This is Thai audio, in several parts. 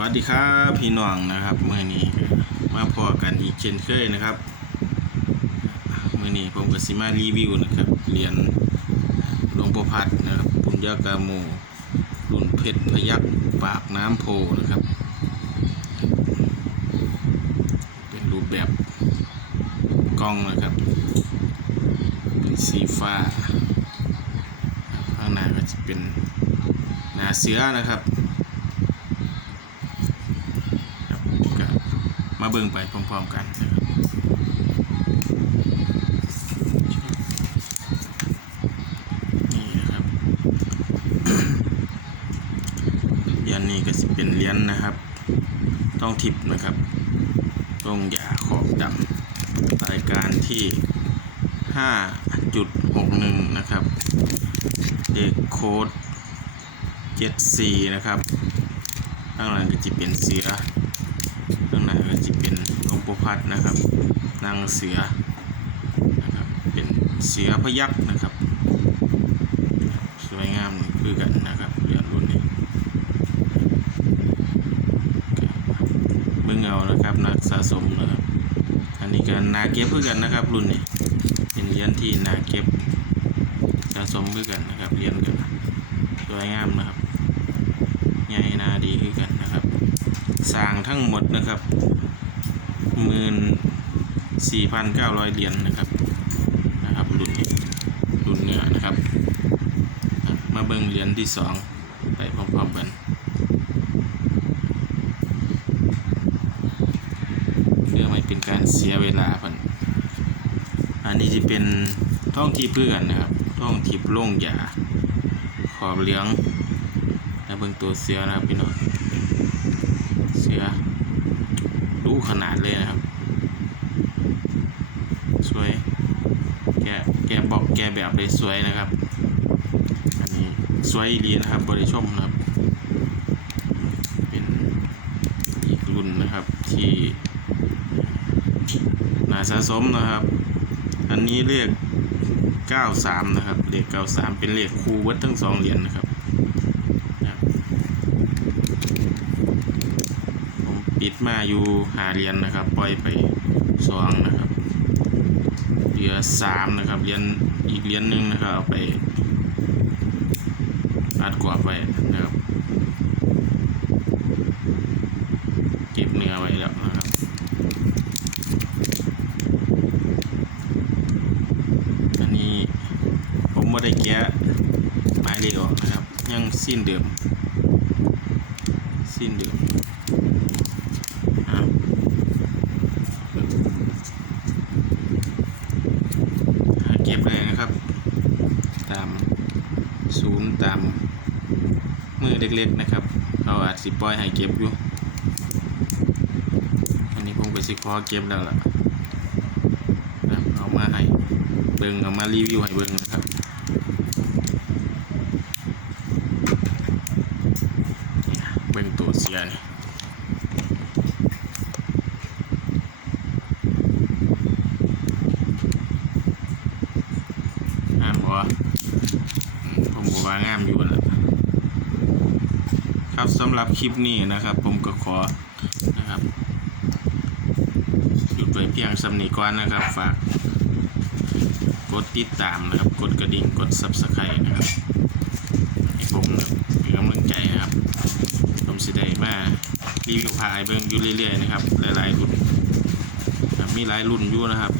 วัสดีครับพี่น้องนะครับเมื่อนี้มาพอกันอีกเช่นเคยนะครับเมื่อนี้ผมก็สิมารีวิวนะครับเรียนหลวงพ่อพัดนะครับปุญญากาโมรุ่นเพชรพยักปากน้ำโพนะครับ เป็นรูปแบบกล้องนะครับ เป็นสีฟ้าข้างหน้าก็จะเป็นหนาเสือนะครับก็ มาเบิ่งไปพร้อมๆกันนะครับนี่นะครับเหรียญนี้ก็สิเป็นเหรียญนะครับต้องทิปนะครับต้องยาขอบดำรายการที่ 5.61 นะครับเลขโค้ด74นะครับ ข้างหลังก็จะเป็นเสือข้างหน้า ภูพัดนะครับ นางเสือนะครับเป็นเสือพยักษ์นะครับสวยงามคือกันนะครับเหรียญรุ่นนี้เบิ่งเอานะครับนักสะสมนะครับอันนี้ก็นาเก็บเพื่อกันนะครับ รุ่นนี้เป็นเหรียญที่นาเก็บสะสมเพื่อกันนะครับเหรียญกันสวยงามนะครับใหญ่นาดีคือกันนะครับสร้างทั้งหมดนะครับ หมื่นสี่พันเก้าร้อยเหรียญนะครับนะครับรุ่นนี้รุ่นเนื้อนะครับ มาเบิ่งเหรียญที่สองไปพร้อมๆกันเพื่อไม่เป็นการเสียเวลาพันอันนี้จะเป็นท่องที่เพื่อนนะครับท่องทิพย์โล่งหยาขอบเหลือง แล้วเบิ่งตัวเสือนะครับพี่น้องเสือ ดูขนาดเลยนะครับ สวย แกแกบอกแกแบบเลยสวยนะครับ อันนี้สวยดีนะครับบริชมนะครับ เป็นอีกรุ่นนะครับที่น่าสะสมนะครับ อันนี้เลข93 นะครับเลข93 เป็นเลขคู่วัดทั้งสองเหรียญนนะครับ ปิดมาอยู่หาเหรียญนะครับปล่อยไปสองนะครับเหลือสามนะครับเหรียญอีกเหรียญหนึ่งนะครับเอาไปอัดกรอบไว้นะครับเก็บเนื้อไว้แล้วนะครับอันนี้ผมไม่ได้แกะไม้เลขออกนะครับ ยังสิ้นเดิมสิ้นเดิมอะหาเก็บเลยนะครับ ตาม ศูนย์ตามมือเล็กๆนะครับเราอาจสิปล่อยให้เก็บอยู่ อันนี้ผมไปสิคอเก็บแล้วล่ะเอามาให้เบิ่งเอามารีวิวให้เบิ่งนะครับเบิ่งตัวเสียนี่ งามบ่อืมผมบอก ว่างามอยู่แล้วครับสำหรับคลิปนี้นะครับ ผมก็ขอนะครับหยุดไว้เพียงสำนีก่อนนะครับ ฝากกดติดตามนะครับ กดกระดิ่งกด subscribe นะครับให้ผมนะครับเป็นกำลังใจนะครับ ผมสิได้มารีวิวพาไอเบิ้งอยู่เรื่อยๆนะครับ หลายๆรุ่นมีหลายรุ่นอยู่นะครับ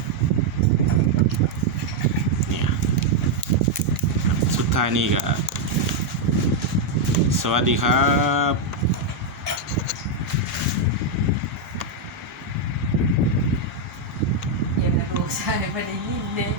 เนี่ยครับสุด ท้ายนี่ก็สวัสดีครับเย็นนะลูกชายไม่ได้ยินเนี่ย